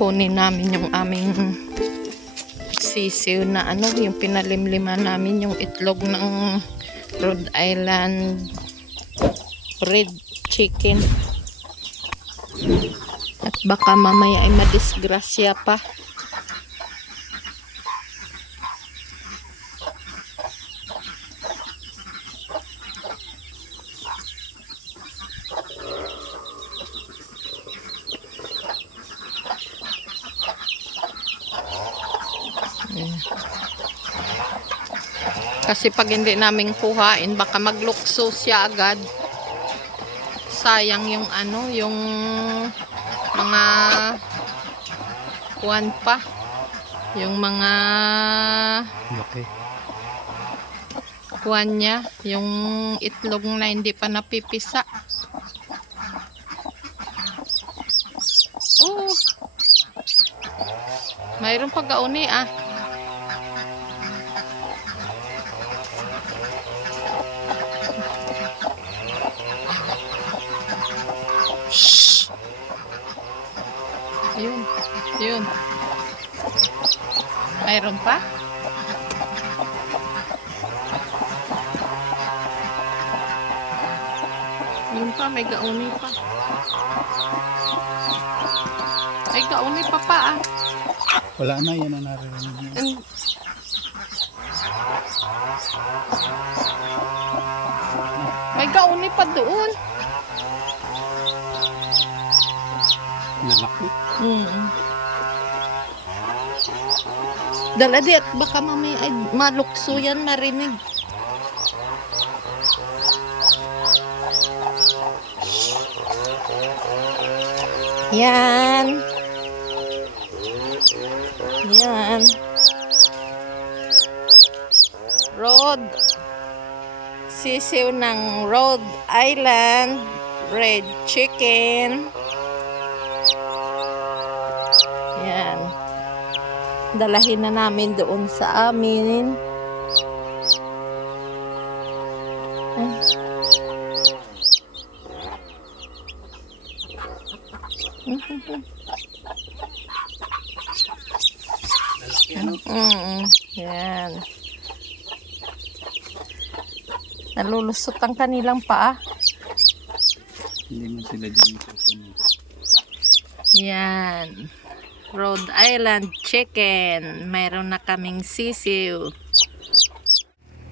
kunin namin yung aming sisiw na ano, yung pinalimliman namin yung itlog ng Rhode Island red chicken. At baka mamaya ay madisgrasya pa. Kasi pag hindi namin kuhain, baka maglukso siya agad. Sayang yung ano, yung mga kuwan pa. Yung mga Okay. kuwan niya, yung itlog na hindi pa napipisa. Oh. Mayroon pa gauni ah. Shhh. Yun. Yun. Mayroon pa? Yun pa, may gauni pa. May gauni pa pa ah. Wala na, yan ang naririnig niya. May gauni pa doon. Lalaki. Dala di at baka mamaya ay malukso yan, marinig. Yan. Yan. Sisiw ng Rhode Island red chicken. Yan. Dalahin na namin doon sa amin. Ay. Yan. Nalulusot ang kanilang paa. Hindi mo sila dyan susunod. Yan. Rhode Island chicken. Mayroon na kaming sisiw.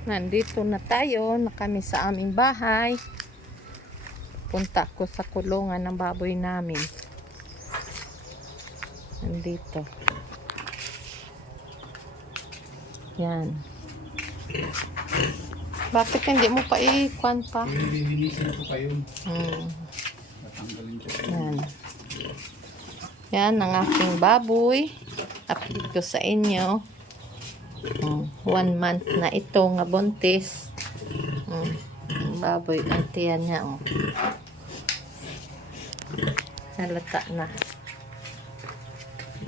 Nandito na tayo na kami sa aming bahay. Punta ko sa kulungan ng baboy namin. Nandito. Yan. Bakit hindi mo pa i-kwan pa? Lilinisin ko pa yun. Tatanggalin ko. Yan. Yan ang aking baboy. Update ko sa inyo. 1 month na ito nga buntis. Baboy ang tiyan niya. Halata na.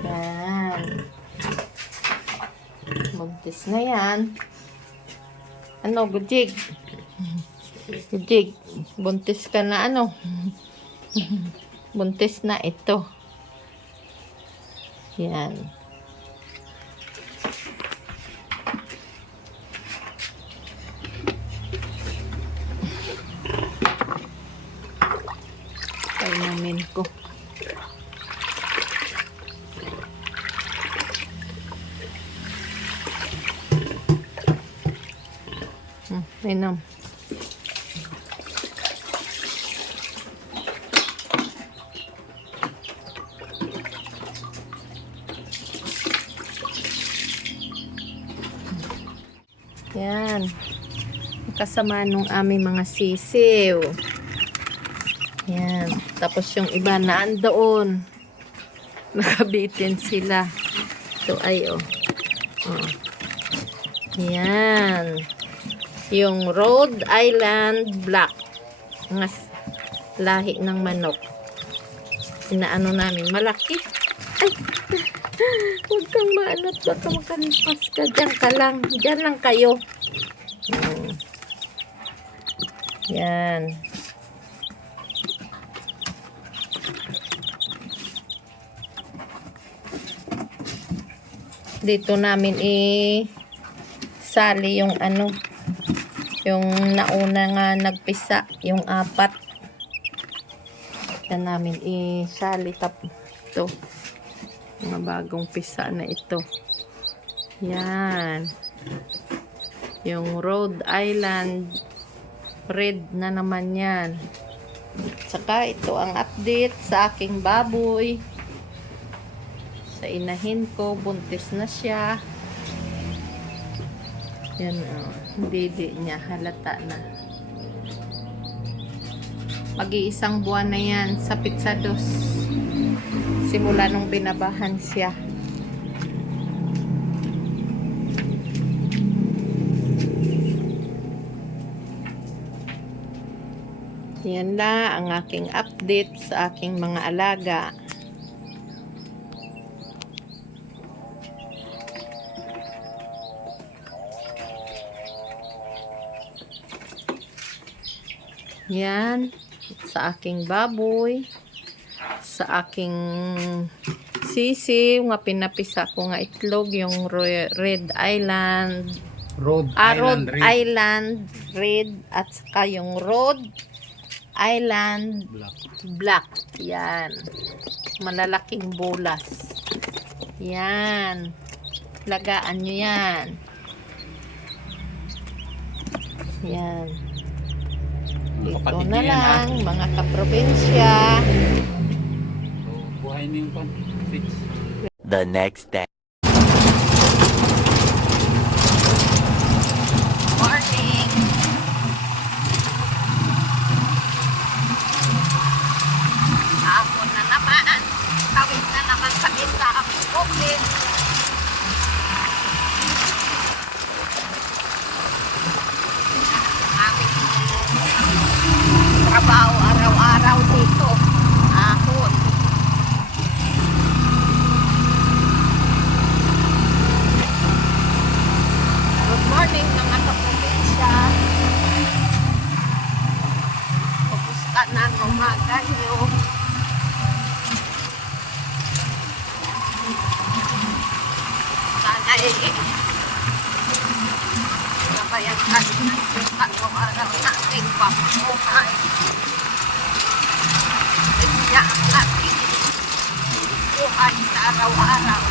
Yan. Buntis na yan. Ano, Gujig? Gujig, buntis ka na ano? Buntis na ito. Yan. Kainamin ko. Inom. Yan. Kasama nung aming mga sisiw. Yan. Tapos yung iba na andoon. Nakabitin sila. Ito ay Yan. Yung Rhode Island Black. Mas lahi ng manok. Inaano namin. Malaki. Ay! Huwag kang maanot. Baka makanipas ka. Diyan ka lang. Diyan lang kayo. Yan. dito namin sali yung ano, yung nauna nga nagpisa, yung 4. Yan namin isali ito. Mga bagong pisa na ito. Yan. Yung Rhode Island red na naman yan. Saka ito ang update sa aking baboy. Sa inahin ko, buntis na siya. Yan, didi niya, halata na. Mag-iisang buwan na yan sa pizza dos. Simula nung binabahan siya. Yan na ang aking update sa aking mga alaga. Yan sa aking baboy, sa aking sisiw nga pinapisa ko nga itlog, yung Red Island, Rhode Rhode Red. Island red, at saka yung Rhode Island Black. black. Yan, malalaking bulas. Yan, lagaan nyo yan. Yan. Dito Kapatid na niyo yan, ha? lang, mga kaprobinsya. So, buhay niyo yung pan. Fix. The next day. Morning! Hapon na naman. Tawid na naman kami sa aming bukid. Aming trabaho araw-araw dito. Ahon. Good morning mga kaprobinsya. Kumusta na ang umaga nyo? Sana nabayan tayo ng araw-araw nating pamumuhay. Kanya ang ating buhay sa araw-araw.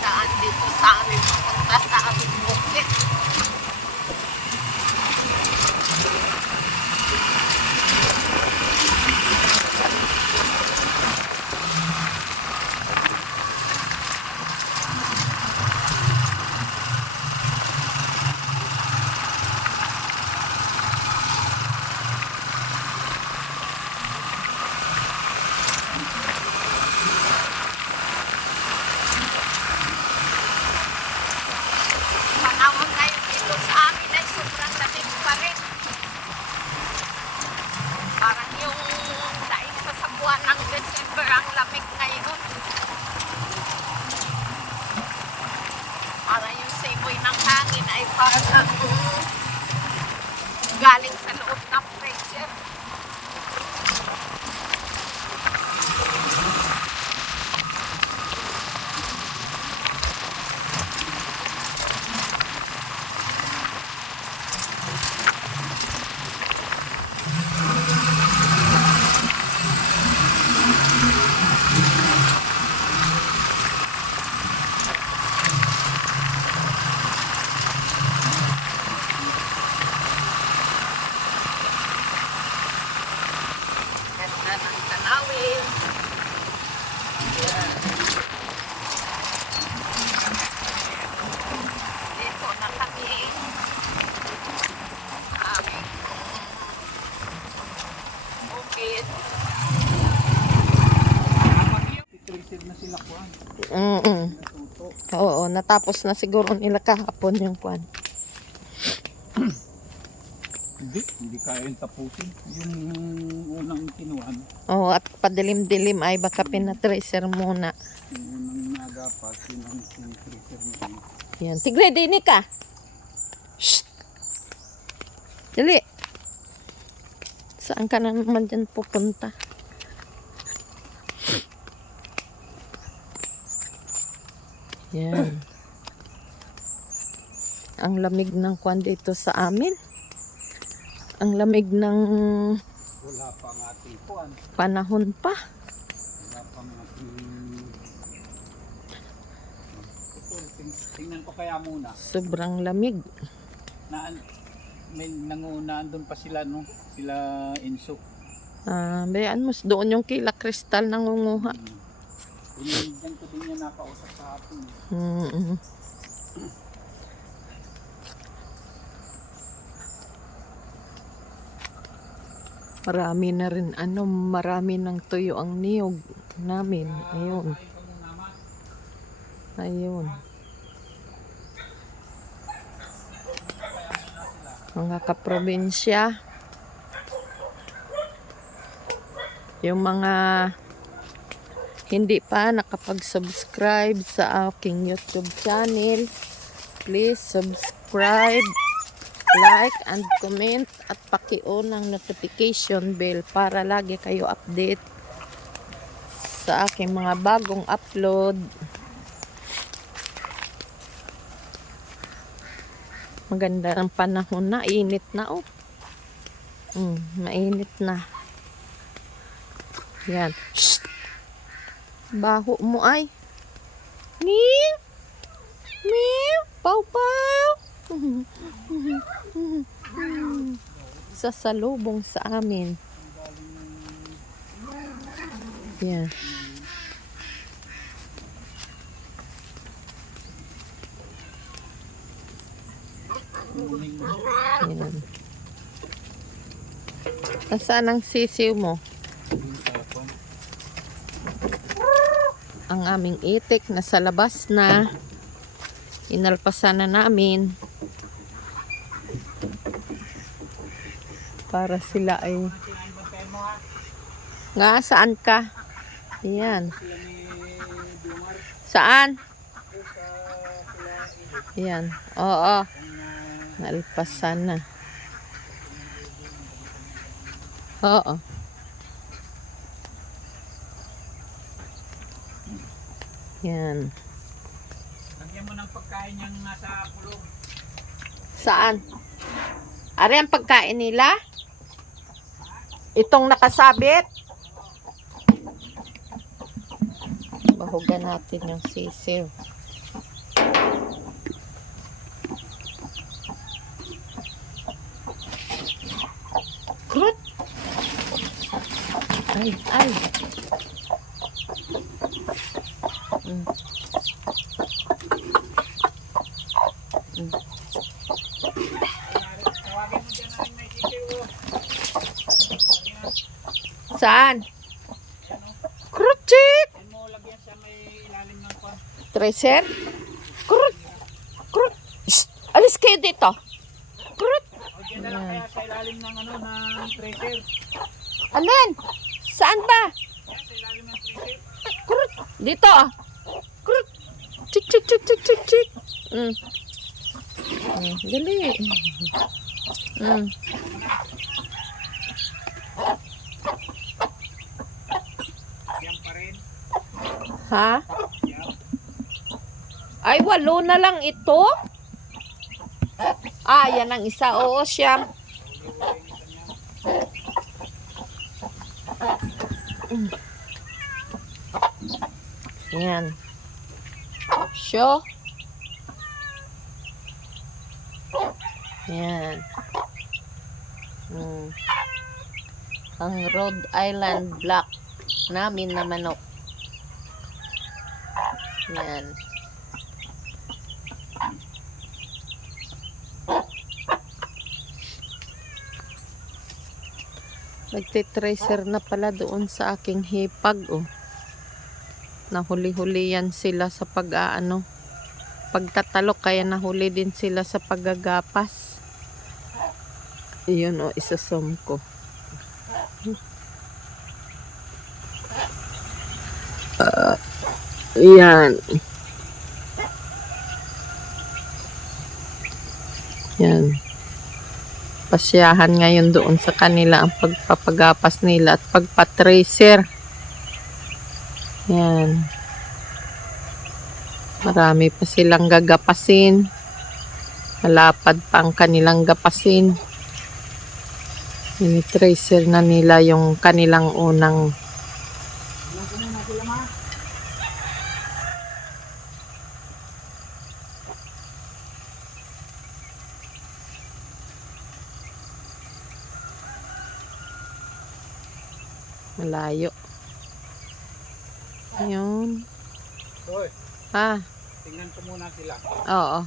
Daan dito sa aming papunta sa aming bukid. Panahon ngayon dito sa amin ay sobrang lamig pa rin. Parang yung daing pa sa buwan ng December ang lamig ngayon. Parang yung simoy ng hangin ay parang galing sa loob ng freezer. Ganda ng tanawin. Yan. Dito na kami. Aming bukid. Titreated na sila kuhan. Natuto. Oo, natapos na siguro nila kahapon yung kwan. Hindi kaya yung tapusin. Yung unang kinuhan, Oh, at padilim-dilim ay baka pinatracer muna. yung unang nagapat, yun ang sinitracer mo. Yan. Tigre, dinig ka. Shh! Dali. Saan ka na naman dyan pupunta? Yan. Ang lamig ng kwan dito sa amin. Ang lamig ng Wala pa ang ating kuhan. panahon pa. Wala pa ang ating... Tingnan ko kaya muna. Sobrang lamig. May nangunaan doon pa sila, no? Sila Inso. Bayaan mo, doon yung kila kristal nangunguha. Diyan ko din niya nakausap sa hapon. Mm. Marami na rin, marami ng tuyo ang niyog namin. Ayun. Ayun. Mga kaprobinsya. Yung mga hindi pa nakapag-subscribe sa aking YouTube channel, please subscribe, like, and comment at paki-on ang notification bell para lagi kayo update sa aking mga bagong upload. Maganda ang panahon na, init na oh. Mainit na. Yan. Shh! Baho mo ay. Meow! Meow! Pow pow! Sasalubong sa amin. Yan. Yan. Nasaan ang sisiw mo? Ang aming itik nasa labas na. Inalpasan na namin para sila ay nga. Saan ka? Ayan. Saan? Ayan. Oo. Nalpasan na. Oo. Yan. Lagyan mo ng pagkain yung nasa pulong. Saan? Ari ang pagkain nila? Itong nakasabit? Bahugan natin yung sisiw. Krut! Ay, ay! Saan? Kruchik! Mo lagyan sa may ilalim ng kwan. Tracer? Krut! Krut! Shh! Alis kayo dito! Krut! O dyan na lang kaya sa ilalim ng ng tracer. Alin? Saan ba? Yan, sa ilalim ng tracer. Krut! Dito ah! Krut! Chik chik chik chik chik chik! Dali! Yan pa rin. Ha? Ay, 8 na lang ito? Yan ang isa. Oo, siyam. Yan. Show. Yan. Ang Rhode Island Black namin na manok. Yan. Nagtitracer na pala doon sa aking hipag, oh. Nahuli-huli yan sila sa pagtatalok, kaya nahuli din sila sa paggagapas. Yun o, isasum ko. Yan. Yan. Pasyahan ngayon doon sa kanila ang pagpapagapas nila at pagpatracer. Yan. Marami pa silang gagapasin. Malapad pa ang kanilang gapasin. Ini-tracer na nila yung kanilang unang malayo. Ayun. Hoy, Ah, tingnan ko muna sila. oo.